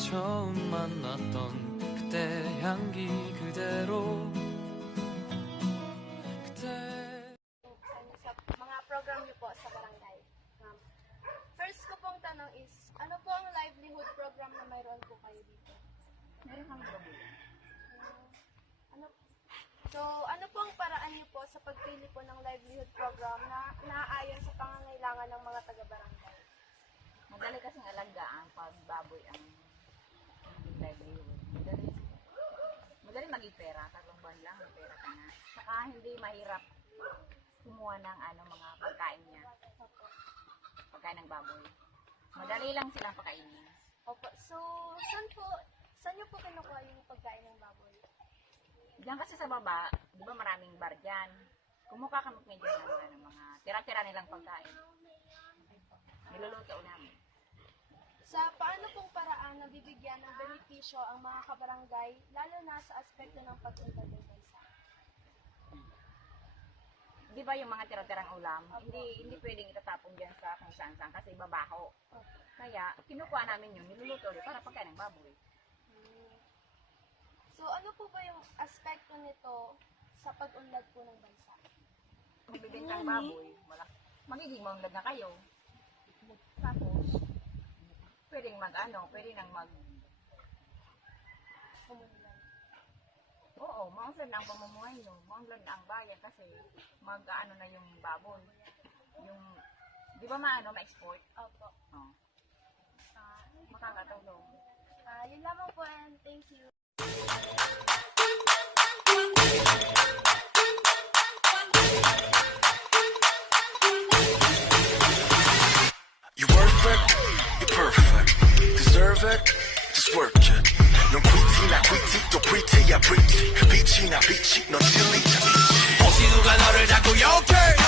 처음 만났던 그때 향기 그대로 그때 Sa mga program niyo po sa barangay. First ko pong tanong is, ano po ang livelihood program na mayroon po kayo dito? Meron kang problema. Ano po ang paraan niyo po sa pagpili po ng livelihood program na naaayon sa pangangailangan ng mga taga-barangay? Madali kasing alagaan pag baboy ang livelihood. Madali maging pera. 3 buwan lang, may pera ka na. Saka hindi mahirap kumuha ng mga pagkain niya. Pagkain ng baboy. Madali lang silang pakainin. Opo. So, saan niyo po kinukuha yung pagkain ng baboy? Diyan kasi sa baba, di ba maraming bar dyan. Kumuha kami medyo ng mga tira-tira nilang pagkain. Niluluto namin. Sa paano pong paraan nabibigyan ng benepisyo ang mga kabarangay, lalo na sa aspekto ng pag-unlad ng bansa? Di ba yung mga tira-tirang ulam, hindi pwedeng itatapon dyan sa kung saan-saan kasi babaho. Kaya, kinukuha namin yun, niluluto ulit para pagkain ng baboy. So, ano po ba yung aspekto nito sa pag-unlad po ng bansa? Magbibenta ng baboy, magiging maunlad na kayo. Tapos, pwedeng pwede nang Kumunlad. Oo, maunlad na ang pamumuhay nyo. Maunlad na ang bayan kasi na yung baboy. Yung, di ba ma-export? Opo. Oo. Makakatulong. Yun lamang po and thank you. You perfect, you're perfect. Deserve it, just work it. 넌 pretty 나 pretty 또 pretty야 pretty. 빛이 나 빛이 넌 진리야. 혹시 누가 너를 자꾸 욕해?